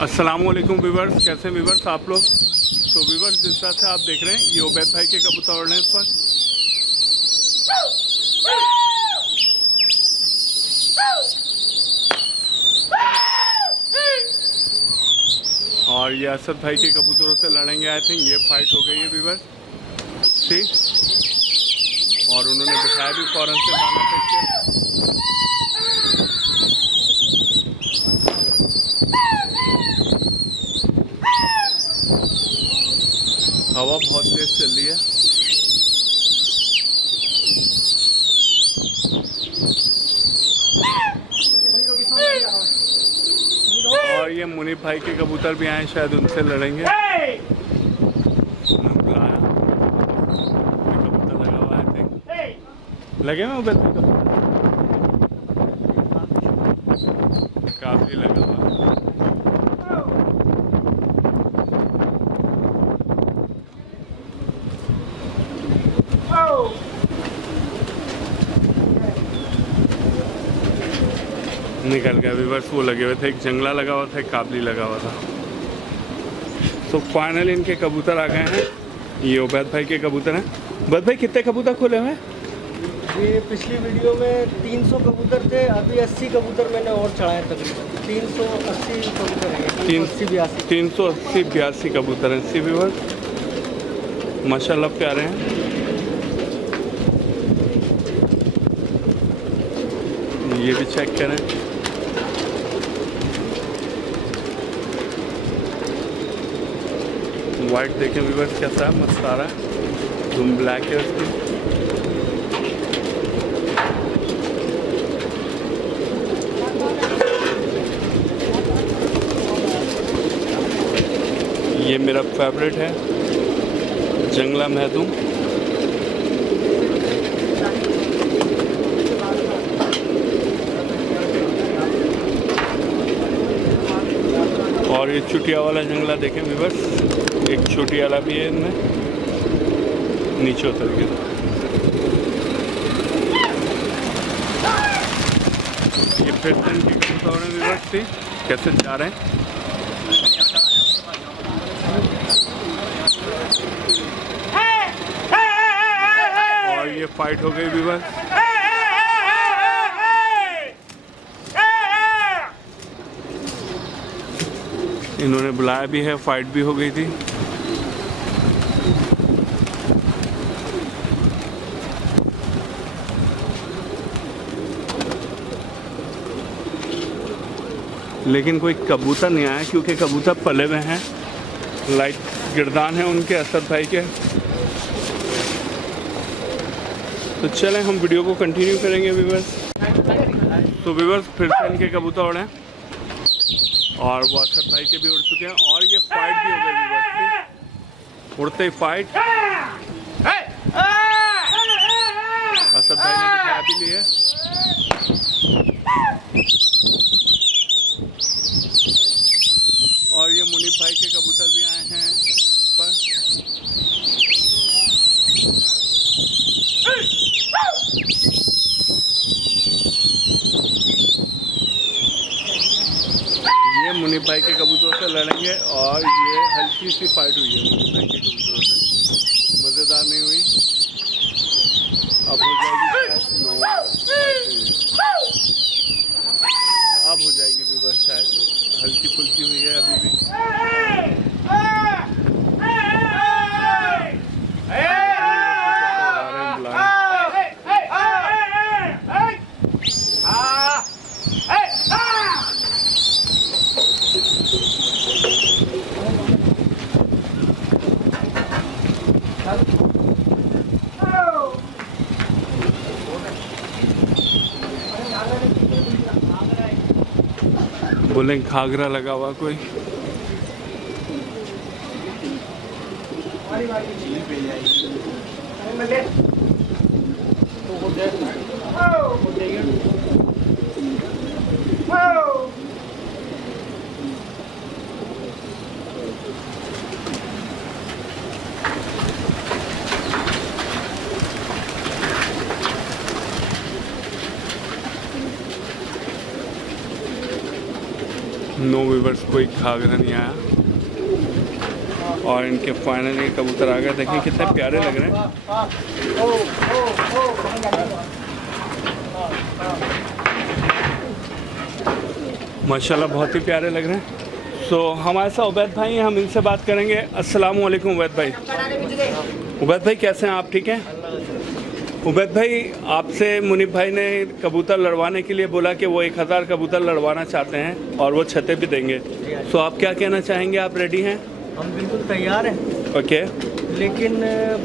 अस्सलामुअलैकुम व्यूवर्स, कैसे व्यूवर्स आप लोग। तो व्यूवर्स, जिस तरह से आप देख रहे हैं ये उबैद भाई के कबूतर उड़ रहे हैं इस वक्त। और ये असद भाई के कबूतरों से लड़ेंगे। आई थिंक ये फाइट हो गई है व्यूवर्स, सी। और उन्होंने बिठाया भी फौरन से दाना फेंक के। हवा बहुत तेज चल रही है। और ये मुनीफ भाई के कबूतर भी आए, शायद उनसे लड़ेंगे। बुलाया, कबूतर लगा हुआ है, थिंक लगे हुए उबैद भाई कबूतर, काफी लगा हुआ है। निकल गया व्यूवर्स, वो लगे हुए थे, एक जंगला लगा हुआ था, एक काबली लगा हुआ था। तो फाइनली इनके कबूतर आ गए हैं। ये उबैद भाई के कबूतर हैं। उबैद भाई कितने कबूतर खोले हुए हैं? ये पिछली वीडियो में 300 कबूतर थे, अभी 80 कबूतर मैंने और चढ़ाए तकरीबन 380 कबूतर हैं। 380 82 कबूतर हैं। 80 व्यूवर्स माशाल्लाह प्यारे हैं। ये भी चेक करें। वाइट देखें व्यूवर्स कैसा है, मस्त आ रहा है। धूम ब्लैक है उसकी। ये मेरा फेवरेट है, जंगला महदूम। और ये चुटिया वाला जंगला देखें व्यूवर्स, एक छोटी वाला भी है इनमें, नीचे उतर गया। ये फिर से इनकी कबूतर व्यूवर्स थी, कैसे जा रहे हैं। और ये फाइट हो गई व्यूवर्स। इन्होंने बुलाया भी है, फाइट भी हो गई थी। लेकिन कोई कबूतर नहीं आया, क्योंकि कबूतर पले हुए हैं, लाइट गिरदान है उनके, असद भाई के। तो चलें हम वीडियो को कंटिन्यू करेंगे व्यूवर्स। तो व्यूवर्स फिर से इनके कबूतर उड़े हैं और वो असद भाई के भी उड़ चुके हैं। और ये फाइट भी हो गई व्यूवर्स, उड़ते ही फाइट। असद भाई ने बिठा भी ली है। और ये मुनीफ भाई के कबूतर भी आए हैं ऊपर। ये मुनीफ भाई के कबूतरों से लड़ेंगे और ये हल्की सी फाइट हुई है मुनीफ भाई के कबूतरों से, मज़ेदार नहीं हुई। अब हो जाएगी, अब हो जाएगी भी बस, शायद हल्की फुल्की हुई है अभी भी। बोले घाघरा लगा हुआ कोई। नो व्यूवर्स, कोई घाघरा नहीं आया और इनके फाइनली कबूतर आ गए। देखिए कितने प्यारे लग रहे हैं। माशाल्लाह बहुत ही प्यारे लग रहे हैं। सो हमारे साथ उबैद भाई हैं, हम इनसे बात करेंगे। अस्सलाम वालेकुम उबैद भाई। उबैद भाई कैसे हैं आप, ठीक हैं? उबैद भाई, आपसे मुनीब भाई ने कबूतर लड़वाने के लिए बोला कि वो 1000 कबूतर लड़वाना चाहते हैं और वो छतें भी देंगे। सो आप क्या कहना चाहेंगे, आप रेडी हैं? हम बिल्कुल तैयार हैं। ओके। लेकिन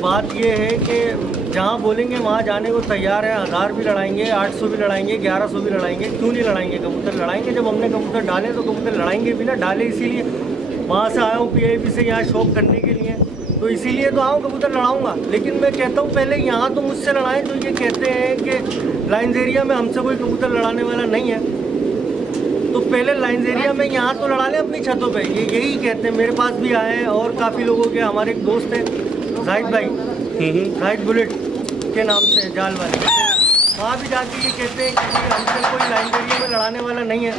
बात ये है कि जहाँ बोलेंगे वहाँ जाने को तैयार है। 1000 भी लड़ाएंगे, 800 भी लड़ाएंगे, 1100 भी लड़ाएंगे। क्यों नहीं लड़ाएंगे? कबूतर लड़ाएंगे। जब हमने कबूतर डाले तो कबूतर लड़ाएंगे भी ना। डाले इसीलिए वहाँ से आया हूँ PIB से यहाँ शौक करने के लिए, तो इसीलिए तो आऊँ, कबूतर लड़ाऊंगा। लेकिन मैं कहता हूँ पहले यहाँ तो मुझसे लड़ाएं। जो ये कहते हैं कि लाइन्स एरिया में हमसे कोई कबूतर लड़ाने वाला नहीं है, तो पहले लाइन्स एरिया में यहाँ तो लड़ा लें अपनी छतों पे। ये यही कहते हैं। मेरे पास भी आए हैं और काफ़ी लोगों के। हमारे एक दोस्त हैं जाहिद भाई, जाहिद बुलेट के नाम से, जाल वाले, वहाँ भी जाके ये कहते हैं कि हमसे कोई लाइन्स एरिया में लड़ाने वाला नहीं है।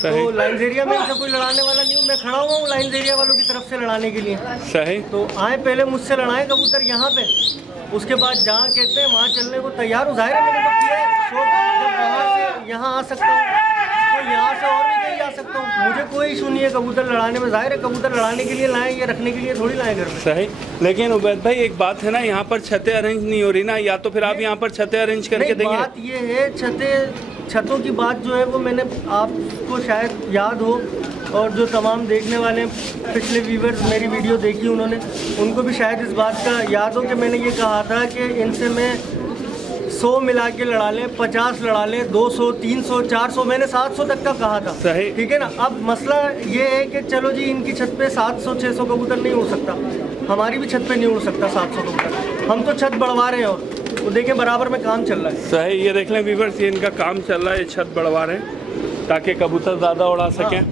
तो लाइन्स एरिया में इनसे कोई लड़ाने वाला नहीं हूँ। मैं खड़ा हुआ हूँ लाइन्स एरिया वालों की तरफ से लड़ाने के लिए। सही। तो आए पहले मुझसे लड़ाएं कबूतर यहाँ पे, उसके बाद जहाँ कहते हैं वहाँ चलने को तैयार हूँ। जाहिर है मैंने तो किया है शौक। जब वहाँ से यहाँ आ सकता हूँ तो यहाँ से और भी कहीं आ सकता हूँ। मुझे कोई इशू नहीं है कबूतर लड़ाने में। जाहिर है कबूतर लड़ाने के लिए लाएं, ये रखने के लिए थोड़ी लाएं घर में। सही। लेकिन उबैद भाई एक बात है ना, यहाँ पर छतें अरेंज नहीं हो रही ना, या तो फिर आप यहाँ पर छतें अरेंज करके देंगे? बात ये है छतों की बात जो है वो मैंने आपको शायद याद हो, और जो तमाम देखने वाले पिछले व्यूवर्स मेरी वीडियो देखी उन्होंने, उनको भी शायद इस बात का याद हो कि मैंने ये कहा था कि इनसे मैं 100 मिला के लड़ा लें, 50 लड़ा लें, 200, 300, 400, मैंने 700 तक का कहा था। सही। ठीक है ना। अब मसला ये है कि चलो जी इनकी छत पे 700, 600 कबूतर नहीं उड़ सकता, हमारी भी छत पे नहीं उड़ सकता 700 कबूतर। हम तो छत बढ़वा रहे हैं और तो देखें बराबर में काम चल रहा है। सही। ये देख लें व्यूवर्स, ये इनका काम चल रहा है, छत बढ़वा रहे हैं ताकि कबूतर ज़्यादा उड़ा सकें।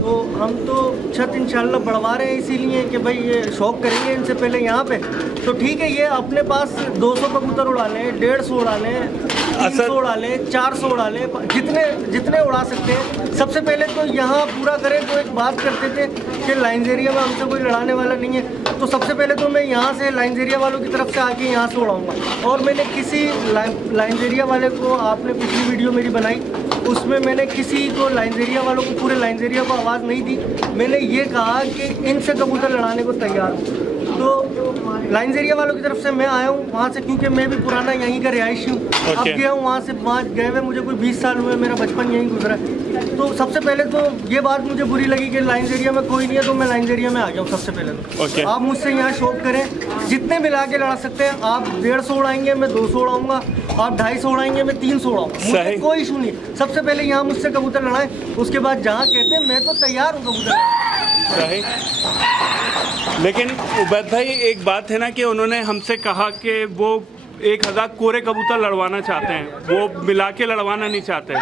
तो हम तो छत इंशाल्लाह बढ़वा रहे हैं इसीलिए कि भाई ये शौक करेंगे इनसे पहले यहाँ पे। तो ठीक है, ये अपने पास 200 कबूतर उड़ा लें, 150 उड़ा लें, 300 उड़ा लें, 400 उड़ा लें, जितने उड़ा सकते हैं। सबसे पहले तो यहाँ पूरा करें। तो एक बात करते थे कि लाइन्स एरिया में हमसे कोई लड़ाने वाला नहीं है, तो सबसे पहले तो मैं यहाँ से लाइन्स एरिया वालों की तरफ से आके यहाँ से उड़ाऊँगा। और मैंने किसी लाइन्स एरिया वाले को, आपने पिछली वीडियो मेरी बनाई उसमें मैंने किसी को लाइन्स एरिया वालों को, पूरे लाइन्स एरिया को आवाज़ नहीं दी। मैंने ये कहा कि इनसे कबूतर लड़ाने को तैयार हूँ। तो लाइन्स एरिया वालों की तरफ से मैं आया हूँ वहाँ से, क्योंकि मैं भी पुराना यहीं का रिहायशी हूँ। अब गया हूँ वहाँ से, वहाँ गए हुए मुझे कोई 20 साल हुए, मेरा बचपन यहीं गुजरा है। तो सबसे पहले तो ये बात मुझे बुरी लगी कि लाइन्स एरिया में कोई नहीं है, तो मैं लाइन्स एरिया में आ गया हूँ सबसे पहले तो। आप मुझसे यहाँ शौक करें, जितने मिला के लड़ा सकते हैं। आप 150 उड़ाएंगे, मैं 200 उड़ाऊंगा। आप 250 उड़ाएंगे, मैं 300 उड़ाऊंगा। मुझे कोई इशू नहीं। सबसे पहले यहाँ मुझसे कबूतर लड़ाएं, उसके बाद जहाँ कहते हैं मैं तो तैयार हूँ कबूतर। सही। लेकिन उबैद भाई एक बात है ना कि उन्होंने हमसे कहा कि वो 1000 कोरे कबूतर लड़वाना चाहते हैं, वो मिला के लड़वाना नहीं चाहते।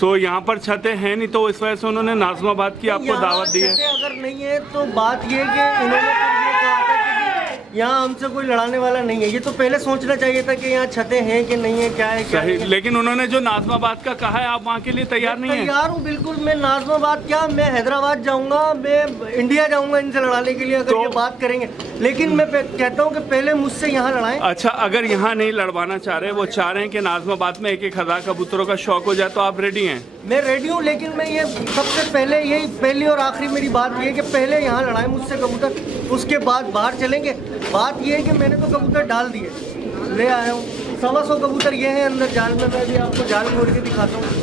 सो यहाँ पर छतें हैं नहीं, तो इस वजह से उन्होंने नाज़माबाद की आपको दावत दी है। अगर नहीं है तो बात ये है कि इन्होंने ये कहा था कि यहाँ हमसे कोई लड़ाने वाला नहीं है। ये तो पहले सोचना चाहिए था कि यहाँ छतें हैं कि नहीं है, क्या है क्या सही। है। लेकिन उन्होंने जो नाज़माबाद का कहा है, आप वहाँ के लिए तैयार नहीं है? तैयार हूँ बिल्कुल। मैं नाज़माबाद क्या, मैं हैदराबाद जाऊँगा, मैं इंडिया जाऊँगा इनसे लड़ाने के लिए, अगर ये बात करेंगे। लेकिन मैं कहता हूँ कि पहले मुझसे यहाँ लड़ाएं। अच्छा, अगर यहाँ नहीं लड़वाना चाह रहे, वो चाह रहे हैं कि नाज़माबाद में 1000 कबूतरों का शौक हो जाए, तो आप रेडी हैं? मैं रेडी हूँ। लेकिन मैं ये सबसे पहले, यही पहली और आखिरी मेरी बात ये है कि पहले यहाँ लड़ाएं मुझसे कबूतर, उसके बाद बाहर चलेंगे। बात ये है कि मैंने तो कबूतर डाल दिए, ले आया हूँ। 125 कबूतर ये हैं अंदर जाल में। मैं भी आपको जाल खोल के दिखाता हूँ।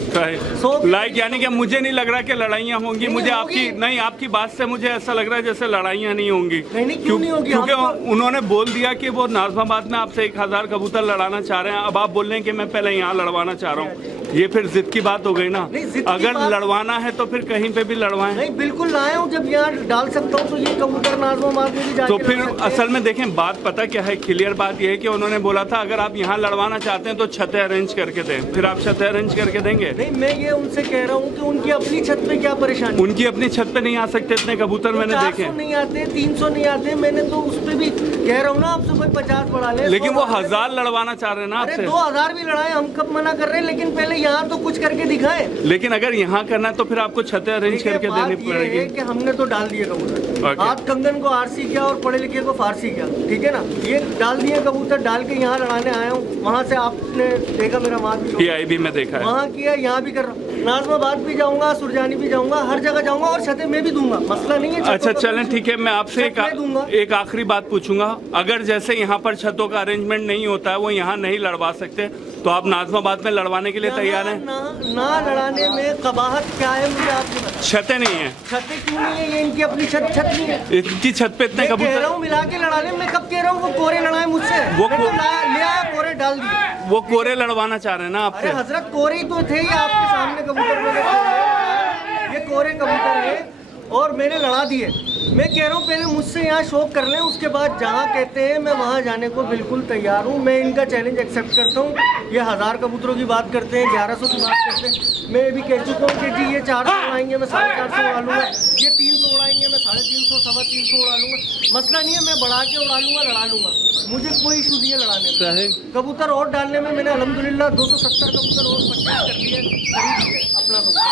लाइक यानी कि मुझे नहीं लग रहा कि लड़ाइयाँ होंगी। मुझे आपकी बात से मुझे ऐसा लग रहा है जैसे लड़ाइयाँ नहीं होंगी। क्यों नहीं होगी? क्योंकि उन्होंने बोल दिया कि वो नाज़माबाद में आपसे 1000 कबूतर लड़ाना चाह रहे हैं। अब आप बोल रहे हैं कि मैं पहले यहाँ लड़वाना चाह रहा हूँ। ये फिर जिद की बात हो गई ना। अगर लड़वाना है तो फिर कहीं पे भी लड़वाएं। नहीं, बिल्कुल लाया हूँ। जब यहाँ डाल सकता हूँ तो ये कबूतर नाज़माबाद में भी जाके तो फिर असल में देखें, बात पता क्या है, क्लियर बात ये है कि उन्होंने बोला था अगर आप यहाँ लड़वाना चाहते हैं तो छतें अरेंज करके दें। फिर आप छतें अरेंज करके देंगे? नहीं, मैं ये उनसे कह रहा हूँ कि उनकी अपनी छत पे क्या परेशानी है? उनकी अपनी छत पे नहीं आ सकते इतने कबूतर, मैंने देखे। 400 नहीं आते, 300 नहीं आते, मैंने तो उस पे भी कह रहा हूँ ना आपसे, कोई 50 बढ़ा ले। लेकिन वो 1000 लड़वाना चाह रहे हैं ना अरे आपसे। 2000 भी लड़ाए, हम कब मना कर रहे हैं, लेकिन पहले यहाँ तो कुछ करके दिखाएं। लेकिन अगर यहाँ करना है तो फिर आपको छतें अरेंज करके देनी पड़ेगी। है कि हमने तो डाल दिए कबूतर, हाथ कंगन को आरसी किया और पढ़े लिखे को फारसी किया, ठीक है ना। ये डाल दिए कबूतर, डाल के यहाँ लड़ाने आया हूँ। वहाँ से आपने देखा मेरा माँ भी मैं देखा है, वहाँ किया, यहाँ भी कर रहा हूँ। नाज़माबाद भी जाऊँगा, सुरजानी भी जाऊँगा, हर जगह जाऊँगा और छतें में भी दूंगा, मसला नहीं है। अच्छा चलें ठीक है, मैं आपसे एक आखिरी बात पूछूंगा। अगर जैसे यहाँ पर छतों का अरेंजमेंट नहीं होता है, वो यहाँ नहीं लड़वा सकते, तो आप नाज़माबाद में लड़वाने के लिए तैयार हैं? ना लड़ाने में कबाहत क्या है मुझे आप बताएं। छतें नहीं है? छतें क्यों नहीं है? ये इनकी अपनी छत नहीं है। इनकी छत पे इतने कबूतर? कह रहा हूँ मिला के लड़ाने। मैं कब कह रहा हूँ वो कोरे लड़ाए मुझसे? वो ले आया कोरे डाल दिए। वो कोरे लड़वाना चाह रहे हैं ना आपसे? अरे हजरत कोरे ही तो थे ही आपके सामने कबूतर मैंने, ये कोरे कबूतर है और मैंने लड़ा दिए। मैं कह रहा हूँ पहले मुझसे यहाँ शौक कर लें, उसके बाद जहाँ कहते हैं मैं वहाँ जाने को बिल्कुल तैयार हूँ। मैं इनका चैलेंज एक्सेप्ट करता हूँ। ये 1000 कबूतरों की बात करते हैं, 1100 की बात करते हैं। मैं भी कह चुका हूँ कि जी ये 400 उड़ाएंगे, मैं 450 उड़ा लूँगा। ये 300 उड़ाएंगे, मैं 350, 350 उड़ा लूँगा। मसला नहीं है, मैं बढ़ा के उड़ा लूँगा, लड़ा लूँगा। मुझे कोई इशू नहीं है लड़ाने में। कबूतर और डालने में मैंने अल्हम्दुलिल्लाह 270 कबूतर और परचेज कर लिए, खरीद लिए अपना कबूतर।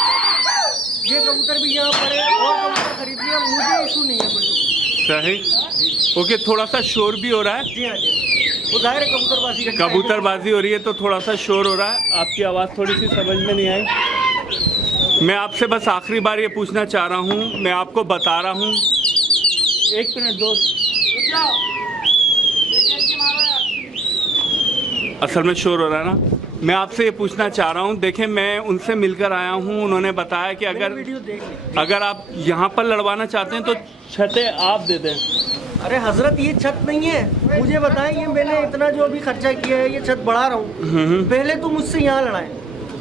ये कबूतर भी यहाँ पर है और कबूतर खरीद लिया, मुझे इशू नहीं है कोई। सही, ओके। थोड़ा सा शोर भी हो रहा है। जी हाँ जी, वो जाहिर है कबूतरबाजी हो रही है तो थोड़ा सा शोर हो रहा है। आपकी आवाज़ थोड़ी सी समझ में नहीं आई। मैं आपसे बस आखिरी बार ये पूछना चाह रहा हूँ, मैं आपको बता रहा हूँ। एक मिनट दोस्त, असल में शोर हो रहा है ना। मैं आपसे ये पूछना चाह रहा हूँ, देखें मैं उनसे मिलकर आया हूँ, उन्होंने बताया कि अगर आप यहाँ पर लड़वाना चाहते हैं तो छतें आप दे दें। अरे हजरत ये छत नहीं है, मुझे बताएं। ये मैंने इतना जो अभी खर्चा किया है, ये छत बढ़ा रहा हूँ, पहले तो मुझसे यहाँ लड़ाएं,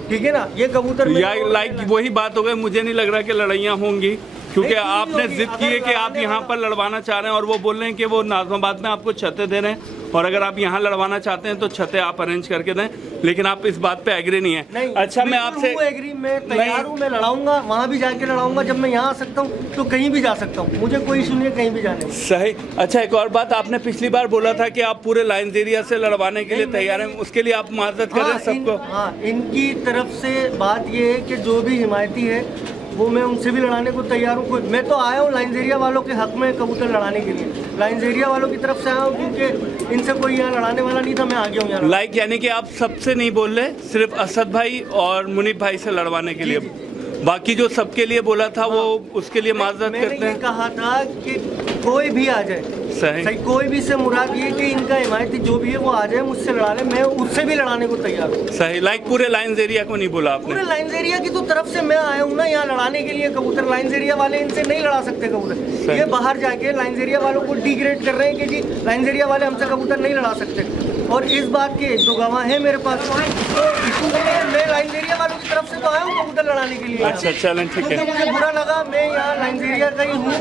ठीक है ना। ये कबूतर लाइक वही बात हो गई। मुझे नहीं लग रहा कि लड़ाइयाँ होंगी, क्योंकि आपने जिद की है कि आप यहाँ पर लड़वाना चाह रहे हैं और वो बोल रहे हैं कि वो नाज़माबाद में आपको छतें दे रहे हैं, और अगर आप यहाँ लड़वाना चाहते हैं तो छतें आप अरेंज करके दें। लेकिन आप इस बात पे एग्री नहीं है। अच्छा मैं आपसे एग्री, मैं तैयार हूँ, मैं लड़ाऊंगा, वहाँ भी जाके लड़ाऊंगा। जब मैं यहाँ आ सकता हूँ तो कहीं भी जा सकता हूँ, मुझे कोई इशू नहीं है कहीं भी जाने में। सही। अच्छा एक और बात, आपने पिछली बार बोला था कि आप पूरे लाइन्स एरिया से लड़वाने के लिए तैयार हैं, उसके लिए आप माजरत कर रहे हैं सबको? हाँ, इनकी तरफ से बात ये है कि जो भी हिमायती है वो मैं उनसे भी लड़ाने को तैयार हूँ। मैं तो आया हूँ लाइन्स एरिया वालों के हक में कबूतर लड़ाने के लिए, लाइन्स एरिया वालों की तरफ से आया हूँ, क्योंकि इनसे कोई यहाँ लड़ाने वाला नहीं था, मैं आ गया हूँ यहाँ। लाइक यानी कि आप सबसे नहीं बोल रहे, सिर्फ असद भाई और मुनीब भाई से लड़वाने के लिए? बाकी जो सबके लिए बोला था वो उसके लिए माजरत करते हैं। कहा था कि कोई भी आ जाए, सही कोई भी से मुराद ये कि इनका हिमायती जो भी है वो आ जाए, मुझसे लड़ा ले, मैं उससे भी लड़ाने को तैयार हूँ। सही। लाइक पूरे लाइन्स एरिया को नहीं बोला आपने? पूरे लाइन्स एरिया की तो तरफ से मैं आया हूँ ना यहाँ लड़ाने के लिए कबूतर। लाइन्स एरिया वाले इनसे नहीं लड़ा सकते कबूतर, ये बाहर जाके लाइन्स एरिया वालों को डिग्रेड कर रहे हैं कि जी लाइन्स एरिया वाले हमसे कबूतर नहीं लड़ा सकते। और इस बात के एक दो गवाह हैं मेरे पास, तो मैं लाइन्स एरिया वालों की तरफ से तो आया हूँ कबूतर लड़ाने के लिए। अच्छा चलें ठीक है। मुझे बुरा लगा, मैं यहाँ लाइन्स एरिया का ही हूँ,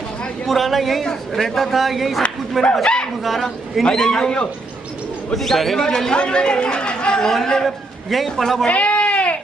पुराना यही रहता था, यही सब कुछ मैंने बचपन गुजारा इन गलियों में, मोहल्ले में, यही पला बड़ा।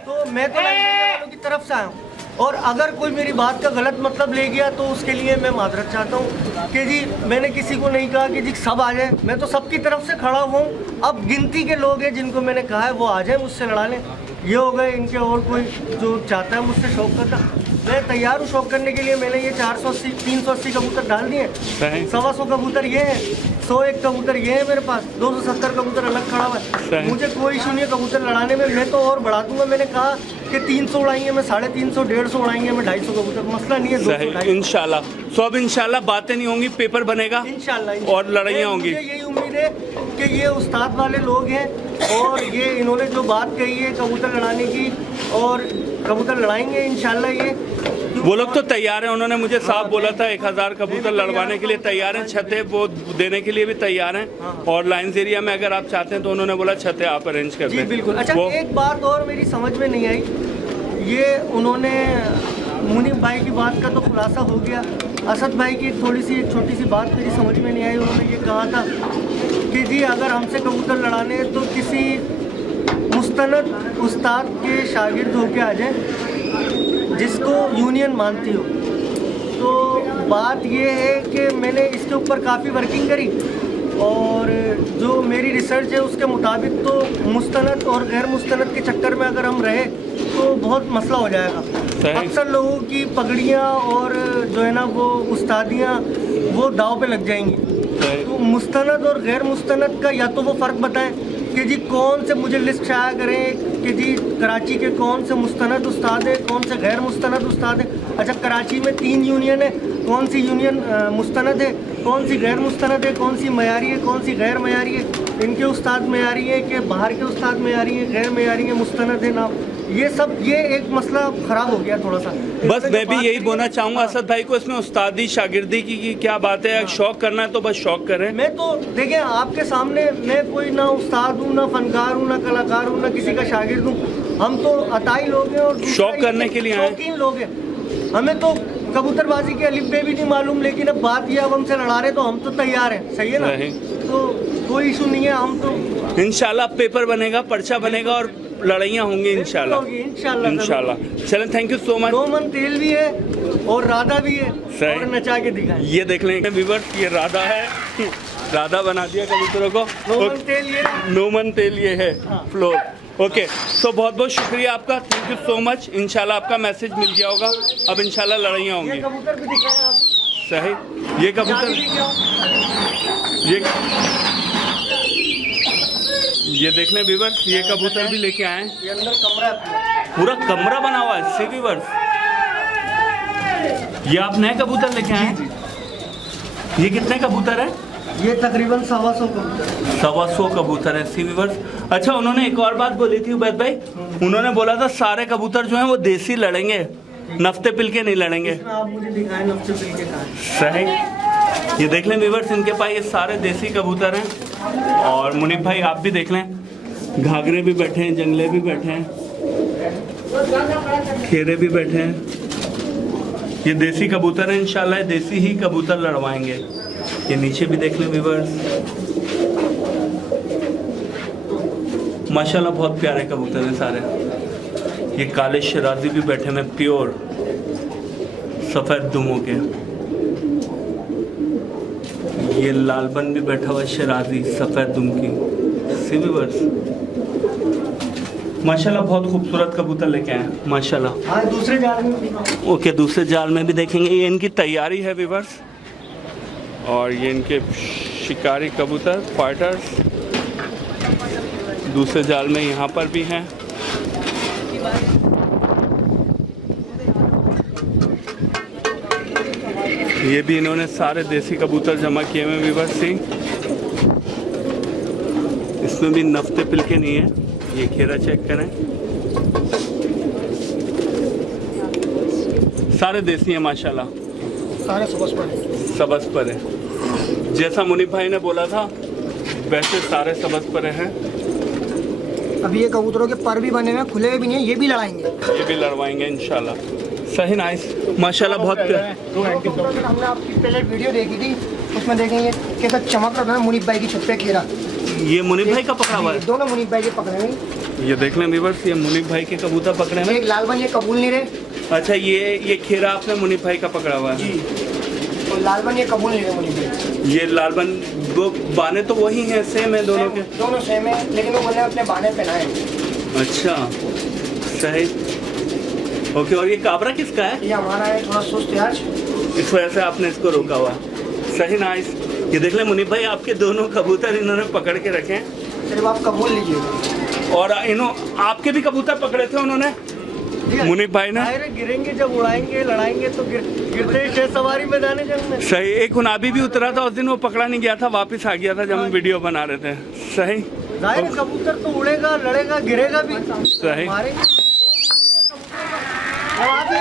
तो मैं तो लाइन्स एरिया वालों की तरफ से आया हूँ, और अगर कोई मेरी बात का गलत मतलब ले गया तो उसके लिए मैं माजरत चाहता हूँ कि जी मैंने किसी को नहीं कहा कि जी सब आ जाए, मैं तो सबकी तरफ से खड़ा हुआ हूँ। अब गिनती के लोग हैं जिनको मैंने कहा है वो आ जाए, मुझसे लड़ा लें। ये हो गए इनके, और कोई जो चाहता है मुझसे शौक करता, मैं तैयार हूँ शौक करने के लिए। मैंने ये 480 380 कबूतर डाल दिए, 125 कबूतर ये है, 101 कबूतर ये है मेरे पास, 270 कबूतर अलग खड़ा हुआ है। मुझे कोई इशू नहीं है कबूतर लड़ाने में, मैं तो और बढ़ा दूंगा। मैंने कहा कि 300 उड़ाएंगे, मैं 350, 150 उड़ाएंगे, मैं 250 कबूतर, मसला नहीं है। इंशाल्लाह। सो अब इंशाल्लाह बातें नहीं होंगी, पेपर बनेगा इंशाल्लाह, और लड़ाइयाँ होंगी। यही उम्मीद है कि ये उस्ताद वाले लोग हैं और ये इन्होंने जो बात कही है कबूतर लड़ाने की, और कबूतर लड़ाएंगे इंशाल्लाह। ये वो लोग तो तैयार हैं, उन्होंने मुझे साफ बोला था 1000 कबूतर लड़वाने के लिए तैयार हैं, छतें वो देने के लिए भी तैयार हैं, और लाइन्स एरिया में अगर आप चाहते हैं तो उन्होंने बोला छतें आप अरेंज कर दें। बिल्कुल। अच्छा एक बात और मेरी समझ में नहीं आई, ये उन्होंने मुनीब भाई की बात का तो खुलासा हो गया, असद भाई की एक छोटी सी बात मेरी समझ में नहीं आई। उन्होंने ये कहा था कि जी अगर हमसे कबूतर लड़ाने तो किसी मुस्तनद उस्ताद के शागिर्द होके आ जाए, जिसको यूनियन मानती हो। तो बात ये है कि मैंने इसके ऊपर काफ़ी वर्किंग करी और जो मेरी रिसर्च है उसके मुताबिक तो मुस्तनद और गैर मुस्तनद के चक्कर में अगर हम रहे तो बहुत मसला हो जाएगा। अक्सर लोगों की पगड़ियाँ और जो है ना वो उस्तादियाँ वो दाव पे लग जाएंगी। तो मुस्तनद और गैर मुस्तनद का या तो वो फ़र्क बताएं कि जी कौन से मुझे लिस्ट शाया करें कि जी कराची के कौन से मुस्तनद उस्ताद है, कौन से गैर मुस्तनद उस्ताद है। अच्छा, कराची में 3 यूनियन है, कौन सी यूनियन मुस्तनद है, कौन सी गैर मुस्तनद है, कौन सी मयारी है, कौन सी गैर मयारी है, इनके उस्ताद मयारी है कि बाहर के उस्ताद मयारी है, गैर मयारी है, मुस्तनद है ना, ये एक मसला ख़राब हो गया थोड़ा सा। बस मैं भी यही बोलना चाहूँगा असद भाई को, इसमें उस्तादी शागिर्दी की क्या बात है। शौक करना है तो बस शौक करें। मैं तो देखें आपके सामने मैं कोई ना उस्ताद हूँ, ना फनकार हूँ, ना कलाकार हूँ, ना किसी का शागिर्द हूँ। हम तो अताई लोग हैं और शौक करने के लिए आए, शौकीन लोग हैं। हमें तो कबूतरबाजी के अलिफ बे भी नहीं मालूम, लेकिन अब बात ये अब हमसे लड़ा रहे तो हम तो तैयार हैं। सही है ना? तो कोई इशू नहीं है। हम तो इंशाल्लाह पेपर बनेगा, पर्चा बनेगा और लड़ाइयाँ होंगी इंशाल्लाह। इंशाल्लाह। चलें, thank you so much. Noman तेल भी है और राधा भी है और नचा के दिखाएं। ये देख लेंगे व्यूअर्स, ये राधा है, राधा बना दिया कबूतरों को। नोमन तेल ये नोमन तेल ये है फ्लोर। ओके, तो बहुत बहुत शुक्रिया आपका, थैंक यू सो मच। इंशाल्लाह आपका मैसेज मिल गया होगा। अब इंशाल्लाह लड़ाइयाँ होंगी। ये कबूतर भी दिखाएं आप। सही, ये कबूतर ये देखने व्यूअर्स, ये कबूतर भी लेके आए। ये अंदर कमरा है, पूरा कमरा बना हुआ है इससे व्यूअर्स। ये आप नए कबूतर लेके आए? ये कितने कबूतर है? ये तकरीबन 125 कबूतर। 125 कबूतर है सी व्यूअर्स। अच्छा, उन्होंने एक और बात बोली थी उबैद भाई, उन्होंने बोला था सारे कबूतर जो हैं वो देसी लड़ेंगे, नफ्ते पिल के नहीं लड़ेंगे। आप मुझे दिखाएं नफ्ते पिल के कहाँ। सही, ये देख लें व्यूअर्स, इनके पास ये सारे देसी कबूतर हैं। और मुनीफ भाई आप भी देख लें, घाघरे भी बैठे हैं, जंगले भी बैठे हैं, खेरे भी बैठे हैं। ये देसी कबूतर है, इंशाल्लाह देसी ही कबूतर लड़वाएंगे। ये नीचे भी देख लें व्यूअर्स, माशाल्लाह बहुत प्यारे कबूतर हैं सारे। ये काले शराजी भी बैठे हैं प्योर सफ़ेद दुमों के। ये लालबन भी बैठा हुआ है शराजी सफ़ेद दुम की सी व्यूअर्स। माशाल्लाह बहुत खूबसूरत कबूतर लेके आए हैं माशाल्लाह। हाँ, दूसरे जाल में। ओके, दूसरे जाल में भी देखेंगे। ये इनकी तैयारी है व्यूअर्स। और ये इनके शिकारी कबूतर फाइटर्स दूसरे जाल में यहाँ पर भी हैं। ये भी इन्होंने सारे देसी कबूतर जमा किए हुए व्यूअर्स सी। इसमें भी नफ्ते पिल के नहीं है। ये खेरा चेक करें, सारे देसी हैं माशाल्लाह, सारे सबस पर है। जैसा मुनीफ भाई ने बोला था वैसे सारे सबस पर हैं। अभी ये कबूतरों के पर भी बने हुए, खुले हुए भी नहीं है, ये भी लड़ाएंगे, ये भी लड़वाएंगे इंशाल्लाह। सही, नाइस माशाल्लाह बहुत हमने आपकी पहले वीडियो देखी थी, उसमें देखेंगे कैसा चमक रहा है मुनीफ भाई की छत पे खेरा। ये मुनीफ भाई का पकड़ा हुआ है, दोनों मुनीफ भाई के पकड़े हुए। ये देख लें व्यूअर्स, ये मुनीफ भाई के कबूतर पकड़े हैं। एक लालबन ये कबूल नहीं रहे। अच्छा, ये खेरा आपने मुनीफ भाई का पकड़ा हुआ है जी, और लालबन ये कबूल नहीं रहे मुनीफ भाई। ये लालबन वो बाने तो वही हैं, सेम है दोनों के? दोनों सेम है, लेकिन वो बोले अपने बाने पहनाए। अच्छा सही, ओके। और ये काबरा किसका है? ये हमारा है, थोड़ा सुस्त है आज, इस वजह से आपने इसको रोका हुआ। सही, नाइस। ये देख लें मुनीफ भाई, आपके दोनों कबूतर इन्होंने पकड़ के रखे हैं। सिर्फ आप कबूल लीजिएगा। और आपके भी कबूतर पकड़े थे उन्होंने मुनीफ भाई ने? गिरेंगे जब उड़ाएंगे लड़ाएंगे तो गिरते ही शेर सवारी मैदान जंग में। सही, एक हुनाबी भी उतरा था उस दिन, वो पकड़ा नहीं गया था, वापस आ गया था जब हम वीडियो बना रहे थे। सही, जाहिर कबूतर तो उड़ेगा लड़ेगा गिरेगा भी। सही,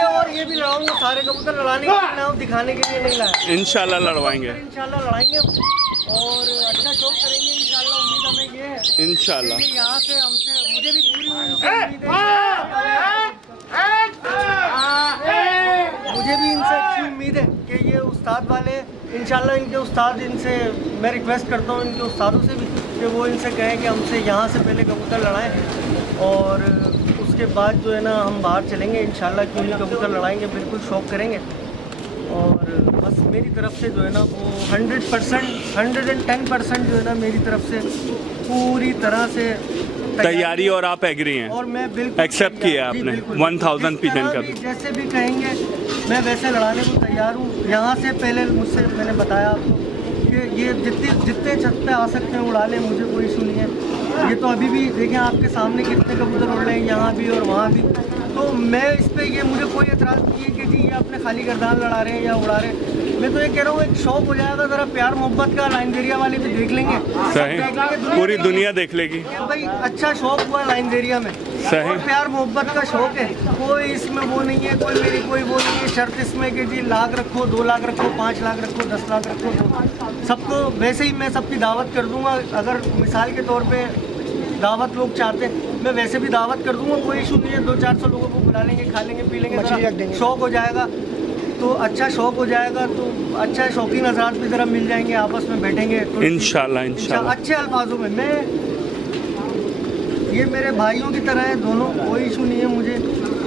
और ये भी लड़ाऊंगा, सारे कबूतर लड़ाने के लिए ना, दिखाने के लिए नहीं लाए। इंशाल्लाह लड़वाएंगे, इंशाल्लाह लड़ाएंगे और अच्छा शौक करेंगे इंशाल्लाह। उम्मीद हमें ये है इंशाल्लाह। यहाँ से हमसे मुझे भी पूरी उम्मीद है, मुझे भी इनसे अच्छी उम्मीद है कि ये उस्ताद वाले इंशाल्लाह, इनके उस्ताद, इनसे मैं रिक्वेस्ट करता हूँ इनके उस्तादों से भी कि वो इनसे कहें कि हमसे यहाँ से पहले कबूतर लड़ाएं और उसके बाद जो है ना हम बाहर चलेंगे इंशाल्लाह, क्यों नहीं कबूतर लड़ाएंगे, बिल्कुल शौक़ करेंगे। और बस मेरी तरफ से जो है ना वो 100%, 110% जो है ना मेरी तरफ से पूरी तरह से तैयारी, और आप एग्री हैं और मैं बिल्कुल एक्सेप्ट किया आपने 1000 पिजन का। जैसे भी कहेंगे मैं वैसे लड़ाने को तैयार हूँ। यहाँ से पहले मुझसे मैंने बताया आपको कि ये जितने छत पे आ सकते हैं उड़ा लें, मुझे कोई इशू नहीं है। ये तो अभी भी देखें आपके सामने कितने कबूतर उड़ रहे हैं, यहाँ भी और वहाँ भी। तो मैं इस पर ये मुझे कोई एतराज़ नहीं है कि जी ये अपने खाली गर्दान लड़ा रहे हैं या उड़ा रहे हैं। मैं तो ये कह रहा हूँ एक शौक हो जाएगा, ज़रा प्यार मोहब्बत का लाइन एरिया वाले भी देख लेंगे, सही, पूरी दुनिया देख लेगी भाई अच्छा शौक हुआ लाइन एरिया में। सही, और प्यार मोहब्बत का शौक है, कोई इसमें वो नहीं है, कोई मेरी कोई वो नहीं है शर्त इसमें कि जी लाख रखो, 2 लाख रखो, 5 लाख रखो, 10 लाख रखो। तो सबको वैसे ही मैं सबकी दावत कर दूंगा। अगर मिसाल के तौर पे दावत लोग चाहते हैं, मैं वैसे भी दावत कर दूंगा, कोई इशू नहीं है। 200-400 लोगों को बुला लेंगे, खा लेंगे, पी लेंगे, शौक हो जाएगा। तो अच्छा शौक हो जाएगा, तो अच्छा शौकीन हज़रात भी ज़रा मिल जाएंगे, आपस में बैठेंगे तो इंशाल्लाह अच्छे अल्फाजों में। मैं ये मेरे भाइयों की तरह है दोनों, कोई इशू नहीं है मुझे,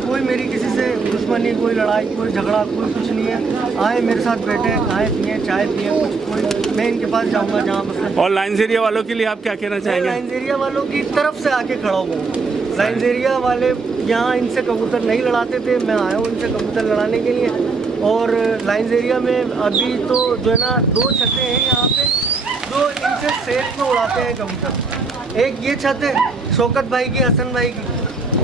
कोई मेरी किसी से दुश्मनी, कोई लड़ाई, कोई झगड़ा, कोई कुछ नहीं है। आए मेरे साथ बैठे, खाएँ पिए, चाय पिए, कुछ कोई मैं इनके पास जाऊँगा जहाँ बस। और लाइन एरिया वालों के लिए आप क्या कहना चाहेंगे? लाइन एरिया वालों की तरफ से आके खड़ा हूँ। लाइन एरिया वाले यहाँ इनसे कबूतर नहीं लड़ाते थे, मैं आया हूँ इनसे कबूतर लड़ाने के लिए। और लाइन एरिया में अभी तो जो है ना 2 छतें हैं यहाँ पे, जो इनसे सेट में उड़ाते हैं कबूतर। एक ये छत है शौकत भाई की, हसन भाई की,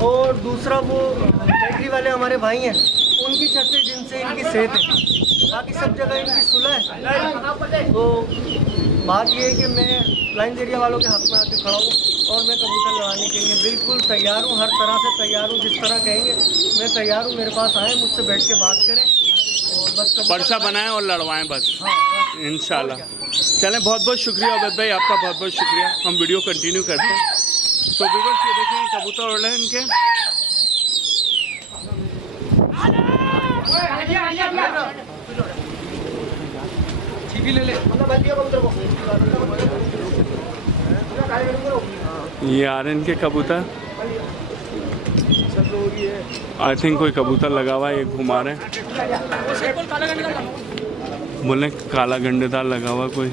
और दूसरा वो बैटरी वाले हमारे भाई हैं, उनकी छत है जिनसे इनकी सेट है। बाकी सब जगह इनकी सुलह है। तो बात ये है कि मैं लाइन एरिया वालों के हक़ में आके खड़ा हूँ और मैं कबूतर लड़ाने के लिए बिल्कुल तैयार हूँ, हर तरह से तैयार हूँ। जिस तरह कहेंगे मैं तैयार हूँ, मेरे पास आएँ, मुझसे बैठ के बात करें और बस पर्चा बनाएं और लड़वाएं बस। हाँ, इंशाल्लाह। चलें, बहुत बहुत शुक्रिया अवैध भाई, आपका बहुत बहुत शुक्रिया। हम वीडियो कंटिन्यू करते हैं। तो व्यूअर्स ये देखें कबूतर उड़ रहे हैं इनके। ये आ रहे हैं इनके कबूतर। आई थिंक कोई कबूतर लगा हुआ है, ये घुमा रहे हैं, बोले काला गंडेदार लगा हुआ कोई।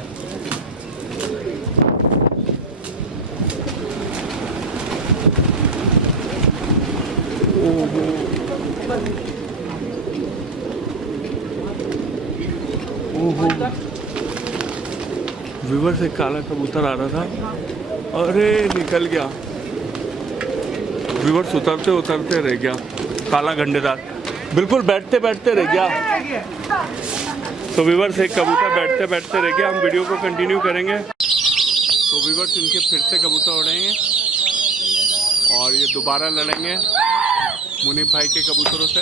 व्यूअर से काला कबूतर आ रहा था, अरे निकल गया। व्यूअर्स उतरते उतरते रह गया काला गंडेदार, बिल्कुल बैठते बैठते रह गया। तो व्यूअर्स एक कबूतर बैठते बैठते रह गया। हम वीडियो को कंटिन्यू करेंगे। तो व्यूअर्स इनके फिर से कबूतर उड़ेंगे और ये दोबारा लड़ेंगे मुनीफ भाई के कबूतरों से।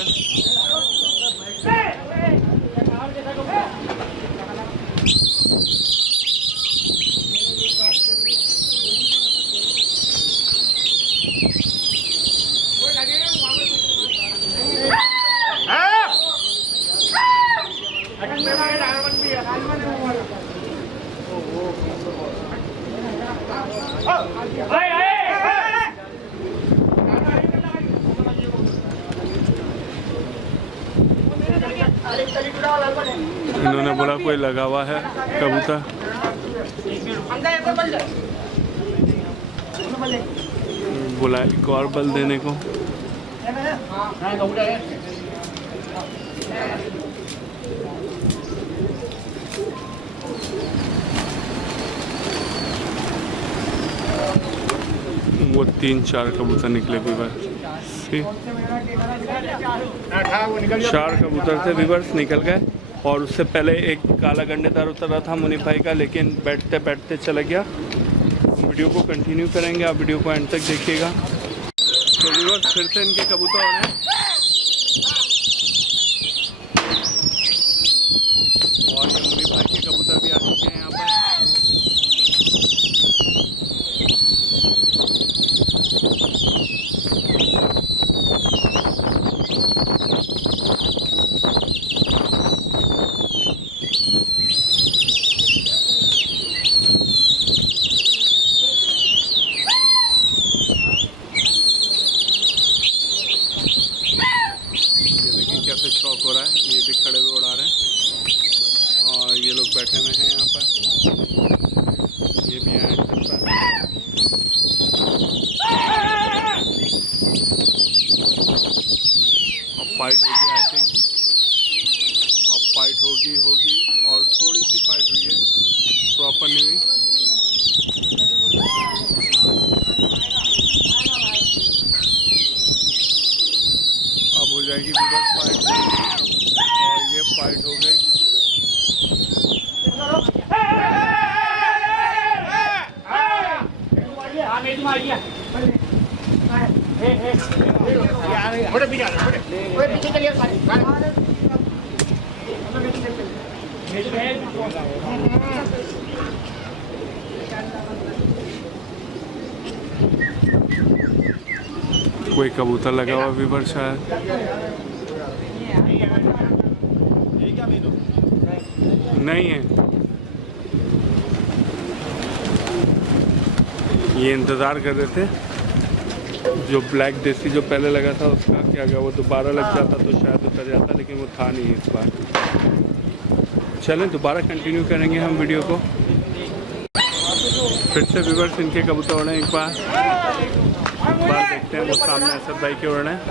इन्होंने बोला कोई लगा हुआ है कबूतर। बोला एक और बल देने को। वो 3-4 कबूतर निकले व्यूअर्स। 4 कबूतर थे व्यूअर्स, निकल गए। और उससे पहले एक काला गंडेदार उतर रहा था मुनीफ भाई का, लेकिन बैठते बैठते चला गया। वीडियो को कंटिन्यू करेंगे, आप वीडियो को एंड तक देखिएगा। तो व्यूअर्स फिर से इनके कबूतर आ रहे हैं और ये मुनीफ भाई के कबूतर भी आ चुके हैं यहाँ पर। फाइट होगी आई थिंक, अब फाइट होगी और थोड़ी सी फाइट हुई है, प्रॉपर नहीं हुई। अब हो जाएगी विवर्स फाइट और ये फाइट हो गई। कोई कबूतर लगा हुआ विवर शायद, नहीं है। ये इंतज़ार कर रहे थे, जो ब्लैक देसी जो पहले लगा था उसका क्या गया, वो दोबारा लग जाता तो शायद उतर जाता, लेकिन वो था नहीं इस बार। चलें दोबारा कंटिन्यू करेंगे हम वीडियो को। फिर से व्यूअर्स इनके कबूतर उड़े एक बार देखते हैं। वो सामने असद भाई के उड़ रहे हैं।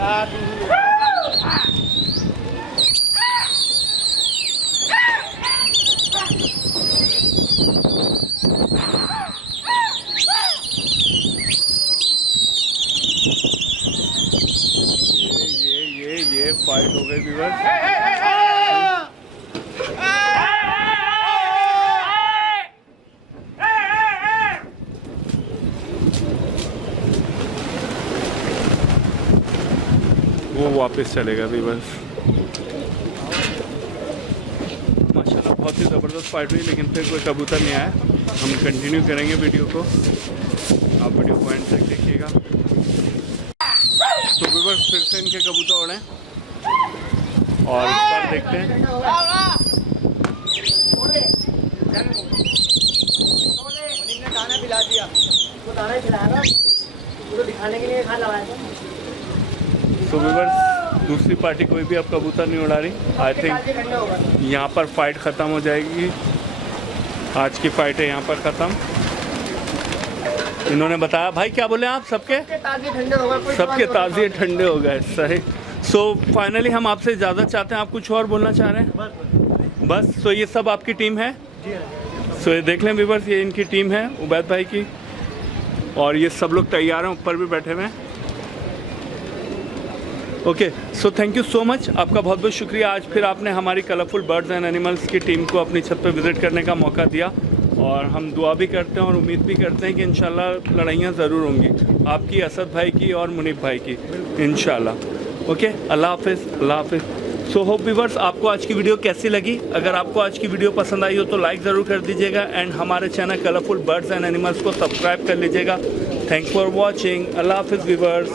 ये फाइट हो गई व्यूअर्स। वो वापस चलेगा व्यूअर्स। माशाल्लाह बहुत ही ज़बरदस्त फाइट हुई, लेकिन फिर कोई कबूतर नहीं आया। हम कंटिन्यू करेंगे वीडियो को, आप वीडियो को एंड तक देखिएगा। तो व्यूअर्स फिर से इनके कबूतर उड़े और इस बार देखते हैं। दाना पिला दिया, वो दाना ही खिलाएगा, वो दिखाने के लिए खा लगाया था। तो व्यूअर्स दूसरी पार्टी कोई भी अब कबूतर नहीं उड़ा रही। आई थिंक यहाँ पर फाइट ख़त्म हो जाएगी। आज की फाइट है यहाँ पर ख़त्म। इन्होंने बताया, भाई क्या बोले आप? सबके ताज़े ठंडे हो गए। सही। सो फाइनली हम आपसे इजाज़त चाहते हैं। आप कुछ और बोलना चाह रहे हैं? बस। सो ये सब आपकी टीम है? सो ये देख लें व्यूअर्स, ये इनकी टीम है उबैद भाई की, और ये सब लोग तैयार हैं, ऊपर भी बैठे हुए हैं। Okay, so thank you so much, आपका बहुत बहुत शुक्रिया। आज फिर आपने हमारी कलरफुल बर्ड्स एंड एनिमल्स की टीम को अपनी छत पर विज़िट करने का मौका दिया, और हम दुआ भी करते हैं और उम्मीद भी करते हैं कि इंशाल्लाह लड़ाइयाँ ज़रूर होंगी आपकी, असद भाई की और मुनीब भाई की, इंशाल्लाह। ओके, अल्लाह हाफिज़, अल्लाह हाफिज़। सो होप व्यूअर्स आपको आज की वीडियो कैसी लगी? अगर आपको आज की वीडियो पसंद आई हो तो लाइक ज़रूर कर दीजिएगा, एंड हमारे channel colourful birds and animals को सब्सक्राइब कर लीजिएगा। Thanks for watching. अल्लाह हाफिज़ व्यूअर्स।